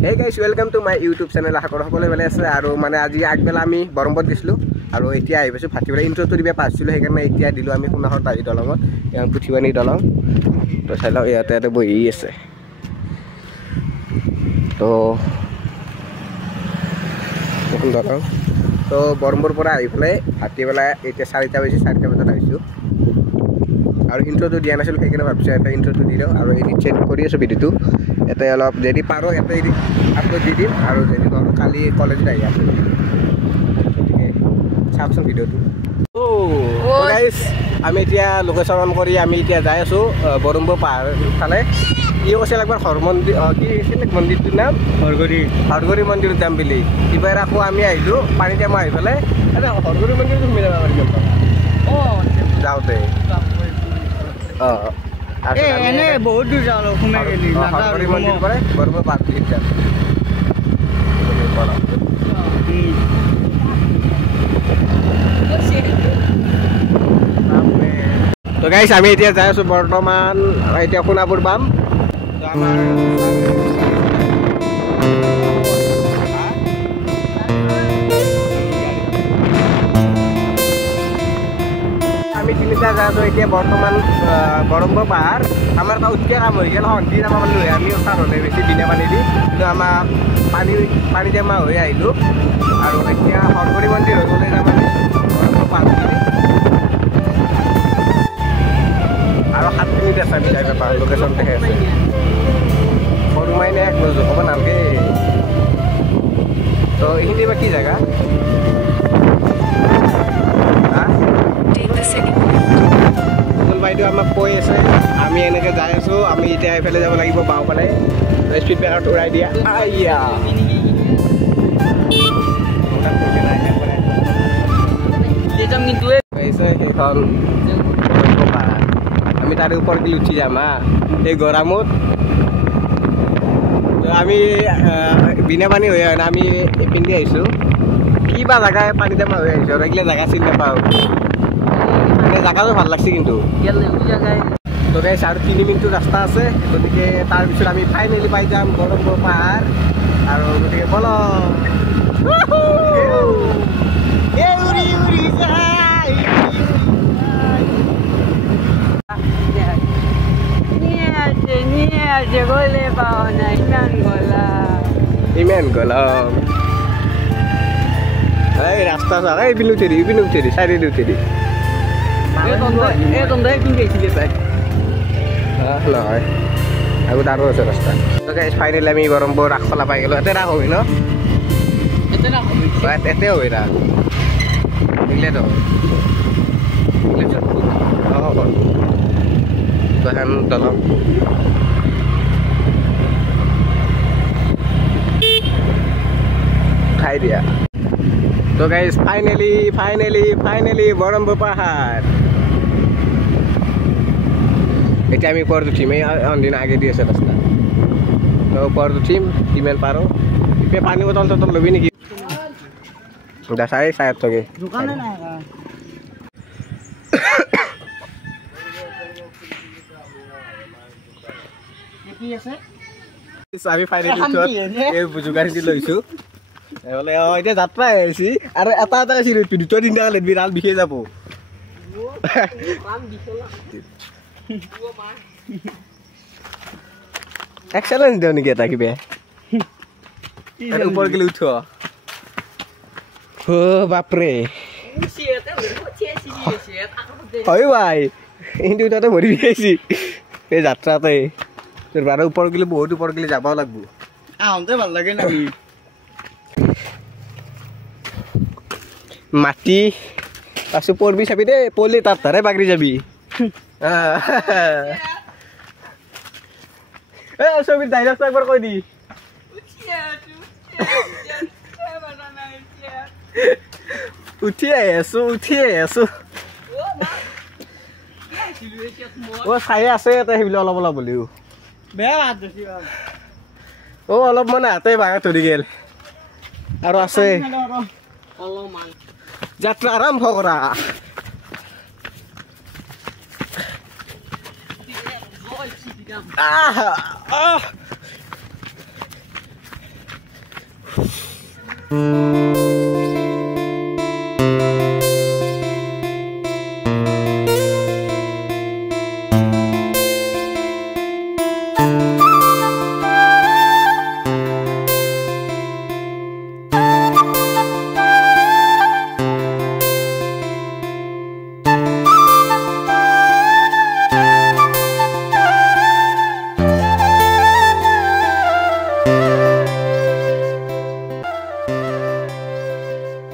Hey guys, welcome to my YouTube channel. আশা কৰো সকলোৱে ভালে আছে আৰু মানে আজি আগবেলা আমি বৰমবত দিছিলো আৰু এতিয়া আহি পাইছো ভাটিবেলা ইন্ট্ৰোটো দিবে পাইছিলো সেইকাৰণে এতিয়া দিলো আমি সোনাহৰ তাৰি দলঙত ইয়াৰ পুঠিবানী দলং তো চাই লও ইয়াতে বহি আছে তো কোন দলং তো বৰমবৰ পৰা আহি পেলাই ভাটিবেলা এতিয়া 4টা বাজি 4টা বজাত আহিছো আৰু ইন্ট্ৰোটো দিয়া নাছিল সেইকাৰণে ভাবিছো এটা ইন্ট্ৰোটো দি দিও আৰু এডিট চেট কৰি আছো ভিডিওটো এটা অলপ যদি পাৰো এটা আপলোড দি দিম আৰু যদি পাৰো কালি কলেজত আহি আপলোড দিম চাওকচোন ভিডিওটো গাইস আমি এতিয়া লোকেশন কৰি আমি এতিয়া যাই আছো বৰমবৰ পাহাৰ ফালে ই কৈছিল একবাৰ হৰ মন্দিৰ কি আছিল মন্দিৰটোৰ নাম হৰগৰি মন্দিৰত যাম বুলি ইবাৰ আকৌ আমি আহিলো পানীতে মই আহি পেলাই হৰগৰি মন্দিৰত ঘূৰি যাব পাৰিম যাওঁতে এনে বহুত দূৰ যাওঁ ঘুমাই গেলি হৰগৰি মন্দিৰ পৰা বৰমবৰ পাহাৰ দিকে যাম তো গাইস আমি এতিয়া যাই আছো বৰ্তমান এতিয়া সোনাপুৰ পাম তো আমাৰ আমি তিনিটা যাই আছো এতিয়া বৰ্তমান বৰমবৰ পাহাৰ আমাৰ তা উঠিয়া কাম হৈ গেল হন্দি যাবা পাৰলো আমি ওচৰ হলে বেছি দিনে পানী দি কিন্তু আমাৰ পানী জমা হৈ আহিলো আৰু এতিয়া হৰগৰি মন্দিৰ হৈ গ'লে তাৰমানে বৰমবৰ পাহাৰ আৰু 7 মিনিট আছে আমি যাই পাওঁ লোকেশন দেখে আছে সৰু মাইনে এক নজো ক'ব নালগে তো এইখিনি বা কি জায়গা বাইদেউ আমাক কৈ আছে আমি এনেকৈ যাই আছো আমি এতিয়া এইফালে যাব লাগিব বাওঁফালে স্পীড ব্ৰেকাৰত উৰাই দিয়া আইয়া সেইখন আমি তাৰে ওপৰত গেলি উঠি যাম হা এই গৰমত আমি বিনা পানী হৈ আহে না আমি পিন্ধি আহিছোঁ কিবা জেগা পানী জমা হৈ আহিছোঁ আৰু এইগিলা জেগা চিনি নাপাওঁ মানে জেগাটো ভাল লাগছে কিন্তু তো গাইছ আৰু 3 মিনিটৰ ৰাস্তা আছে গতিকে তাৰপিছত আমি ফাইনেলি পাই যাম বৰমবৰ পাহাৰ আৰু গতিকে বলো ইমান গলম এই ৰাস্তা চাওক এইপিনে উঠি দি চাইডে উঠি দি নহয় আগত আৰু আছে ৰাস্তা ফাইনেলি আমি বৰমবৰ ৰাসফালা পাই গ'লো এতে ৰাস হয় ন এতে হয় ৰাস এইগিলাতো দলং খাই দিয়া তো গাইস ফাইনেলি বৰমবৰ পাহাৰ এতিয়া আমি ওপৰত উঠিম এই অন্দিন আগে দি আছে ৰাস্তা তো ওপৰত উঠিম কিমান পাৰো এতিয়া পানী বটল চটল ল'বি নেকি চাই থাকে আমি ফাইনেলি এই যোগাৰী লৈছো বোলে এতিয়া যাত্ৰা আহিছি আৰু এটা আছিল দুটা তিনিটা লেটবি ৰাল বিষে যাব এক্সেলেন্স দিও নেকি এটা কিবা ওপৰ গেলি উঠ বাপৰে হয় ভাই কিন্তু তাতে মৰি গৈছি এই যাত্ৰাতে তোৰ বাৰে ওপৰ গেলি বহুত ওপৰ গেলি যাবও লাগব আহোঁতে ভাল লাগে নাকি মাটি পাছত পৰবি চাবি দে পৰলি তাৰ তাৰে বাগৰি যাবি ছবিৰ ডাইলগটো একবাৰ কৈ দি উঠি আছো চাই আছে সেইবিলাক অলপ অলপ হ'লেও অলপ মানে হাতে ভাঙা ধৰি গেল আৰু আছে যাত্ৰা আৰম্ভ কৰা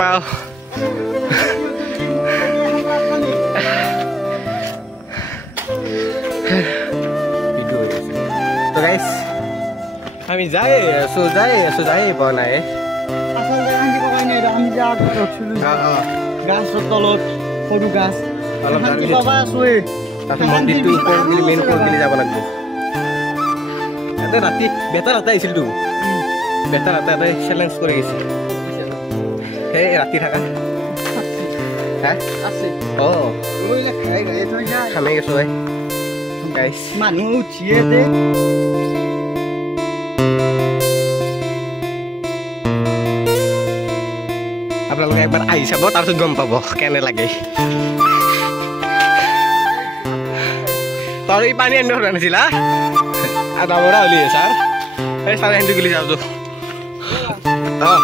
Wow. तो गाइस हामी जाए बनाए আচল জাগা কি কয় নাই আমি যা উঠিলো গাছৰ তলত সৰু গাছ অলপ শান্তি পাবা আছোৱে তাতে মন্দিৰটো ওপৰলৈ মেইন ওপৰলৈ যাব লাগিব এটা ৰাতি বেটাৰ এটা আহিছিল তো বেটাৰ এটা চেলেঞ্জ কৰি গৈছে সেই ৰাতি থাকা হা আছে অঁ ওইলা খাই গায় থৈ যায় খামে গৈছো গাইছ মানুহ উঠিয়ে দে আপোনালোকে একবাৰ আহি চাব তাৰপিছত গম পাব কেনে লাগে তই এই পানী আনি ধৰা নাছিলা আধা বৰা হলি ছাৰ এই চাৰে হেঁতি গলি যাওঁতো অঁ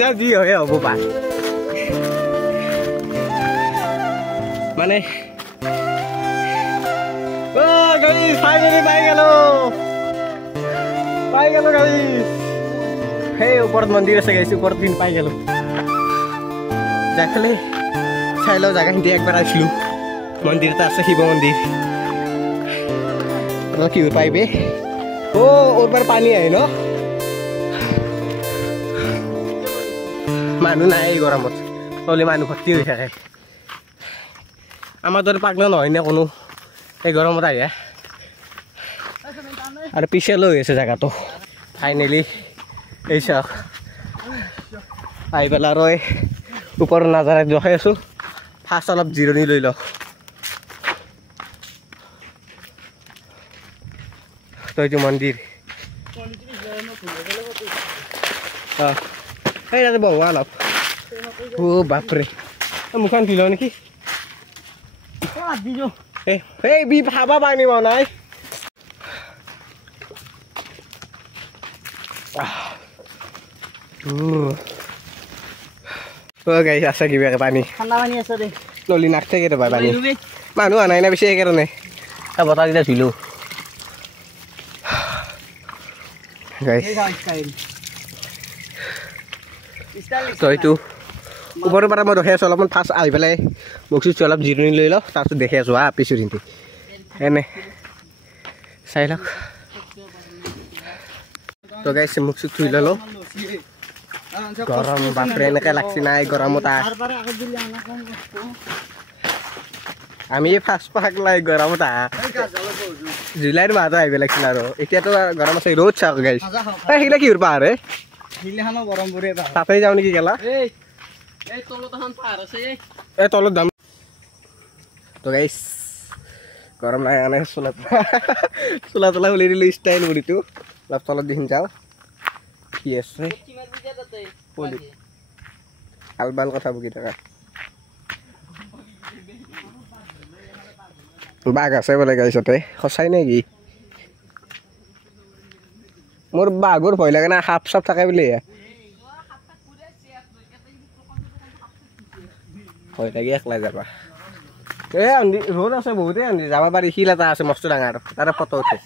যা যি হয় হ'ব পা মানে গাড়ী ফাইনেলি পাই গেল গাড়ী সেই ওপৰত মন্দিৰ আছে গাইছে ওপৰত দিন পাই গেলো যাইফালে চাই লওঁ জাগাখিনি একবাৰ আহিছিলোঁ মন্দিৰ এটা আছে শিৱ মন্দিৰ কিহৰ পাইবে ওৰ পৰা পানী আহে ন মানুহ নাই এই গৰমত তলে মানুহ ভৰ্তি হৈ থাকে আমাৰ দৰে পাগলা নহয় নে কোনো এই গৰমত আহে আৰু পিছে লৈ আছে জেগাটো ফাইনেলি এই চাওক আহি পেলাই আৰু এই ওপৰৰ নাজাৰাত জখাই আছোঁ ফাৰ্ষ্ট অলপ জিৰণি লৈ লওঁ তো এইটো মন্দিৰ অঁ এই তাতে বহুৱা অলপ বাপৰে মুখখন ধুই লওঁ নেকি এই বি খাবা পানী পোৱা নাই গাই আছে কিবা পানী ঠাণ্ডা পানী আছে দে নলি নাকছে কেতিয়াবা পানী মানুহ অহা নাই না পিছে সেইকাৰণে বতাহকেইটা ধুলোঁ তো এইটো ওপৰৰ পৰা মই দেখি আছোঁ অলপমান ফাৰ্ষ্ট আহি পেলাই মুখ চুখ অলপ জিৰণি লৈ লওঁ তাৰপিছত দেখি আছোঁ পিছৰ হিন্দি এনে চাই লওক তো গাইছে মুখ চুখ ধুই ল'লোঁ গৰম বাপৰে এনেকৈ লাগছি নাই গৰমত আমি ফাৰ্ষ্ট পাগলাই গৰমত জুলাইৰ মাহতো আহিব লাগিছিল আৰু এতিয়াতো গৰম আছে ৰ'দ চাওক গাইছ সেইগিলা কিহৰ পাহাৰ তাতে যাওঁ নেকি গেলা এই তলত যাম তো গাইছ গৰম নাই কাৰণে চোলা তোলা খুলি দিলোঁ ষ্টাইল কৰিটো অলপ তলত দেখি যাওঁ কি আছে আলবাল কথা বকি থকা বাঘ আছে বোলে গাইছতে সঁচাই নেকি মোৰ বাঘৰ ভয় লাগে না সাপ চাপ থাকে বুলি ভয় লাগি একলাই যাবা এই ৰ'দ আছে বহুতেই আন্দি যাব পাৰি শিল এটা আছে মস্ত ডাঙৰ তাৰে ফটো উঠে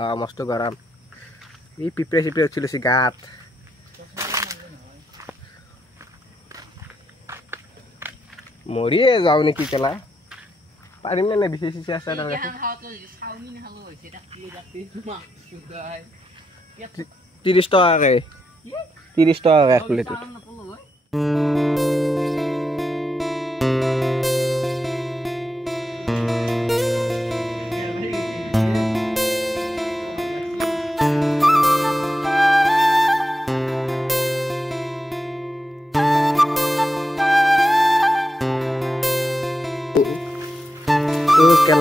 অঁ মস্ত গৰম এই পিঁপৰে চিপৰে উঠি লৈছে গাত মৰিয়ে যাওঁ নেকি কেলা পাৰিম নে বিচি চিচি আছে 30 টকাকে 30 টকাকে এক প্লেটত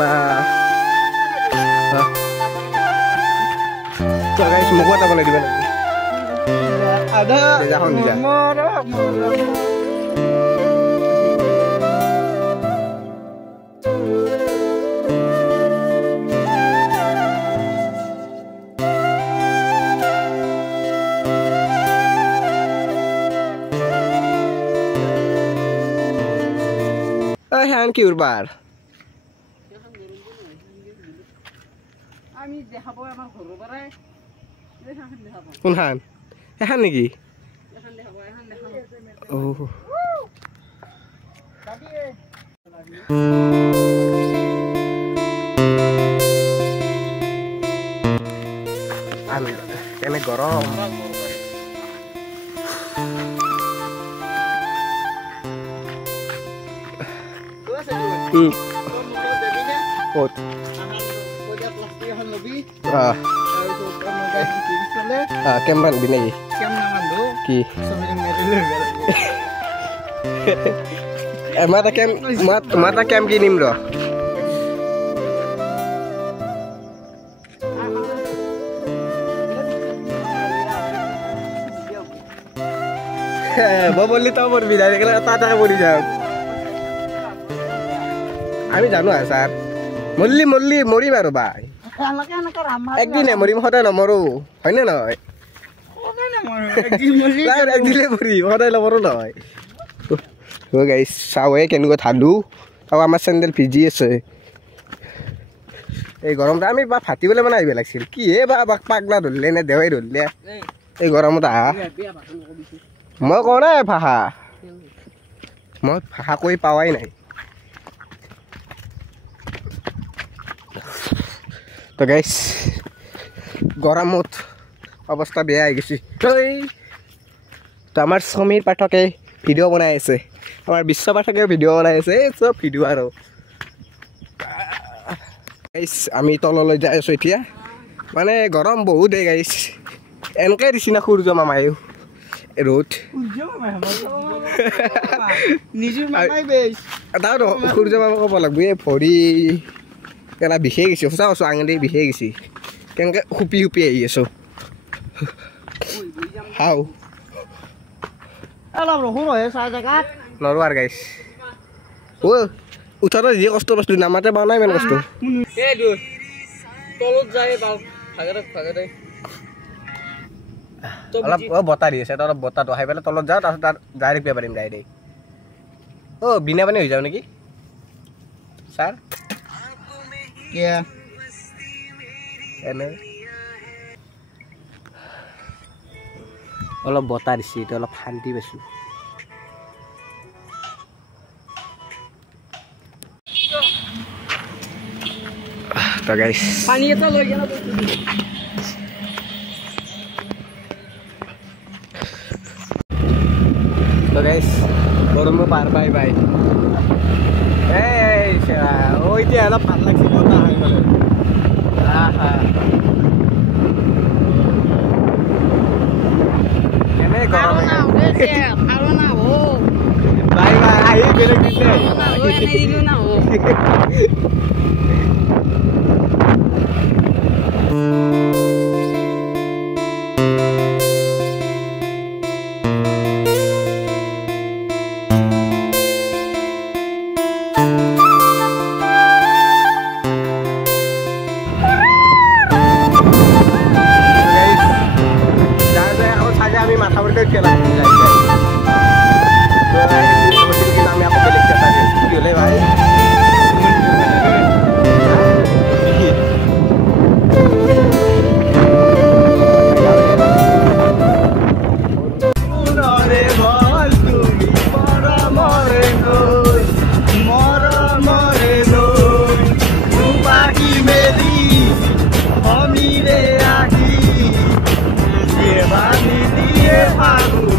সালা তো গাইস মুখো এটা বনাই দিবেন আধা যখন দিলা হ্যাঁ কি উরবার আমি দেখাবো আমার ঘৰৰ পৰাই দেখাখন দেখাবো কোনখান এখন নেকি এখন দেখাবো এখন দেখাবো ও আমি কেনে গরম Ot. Kemran binay. Kem naman do. Ki. Sabi ng mata kem kinim ro. Boleh tahu berbeda karena tata boleh jawab. আমি জানো স্যার মল্লি মল্লি মরিম আৰু ভাই একদিনে মৰিম সদায় নমৰো হয়নে নহয় একদিনে মৰিম সদায় নমৰো নহয় গাইছ চাওৱে কেনেকুৱা ঠাণ্ডু আৰু আমাৰ চেণ্ডেল ভিজি আছে এই গৰমটা আমি বা ফাটিবলৈ মানে আহিব লাগিছিল কি হে বা পাগলা ধৰিলে নে দেৱাই ধৰিলে এই গৰমত আহা মই কওঁ নাই ভাষা মই ভাষা কৈ পাৱাই নাই তো গাইস গরমত অবস্থা বেয়া হয়ে গেছে তো আমার সমীর পাঠকে ভিডিও বনাই আছে আমার বিশ্ব পাঠকে ভিডিও বনাই আছে সব ভিডিও আর গাইস আমি তললৈ যাই আছো এতিয়া মানে গরম বহুত দেই গাইস এনেকে দিছি না সূর্য মামায়ো রোদ নিজুর মামাই বেশ তাও সূর্য মামা কব লাগব এই ভৰি কেলা বিষে গেছি সঁচা কৈছো আঙুলি বিষে গেছি কেনেকৈ সুপি সুপি আহি আছো হাও অলপ ৰখো ৰহে চাহ জেগাত নৰো আৰু গাইছ অ উঠাটো যি কষ্ট পাইছিলো নামাতে পাওঁ নাই ইমান কষ্ট এইটো তলত যায় ভাগতে অলপ বতাহ দি আছে অলপ বতাহটো আহি পেলাই তলত যাওঁ তাৰপিছত তাত ডাইৰেক্ট পেপাৰ পাৰিম ডাইৰেক্ট বিনা পানী হৈ যাওঁ নেকি ছাৰ এনে অলপ বতাহ দিছে এতিয়া অলপ শান্তি পাইছো তো গাইস পানী এটা লৈ গেল তো গাইস গরম পার বাই বাই এই ওই যে অলপ ভাল লাগছে বতাহ হৈ গ'লে কেনে গরম বাই বাই আহি বেলেগ দিছে Bye.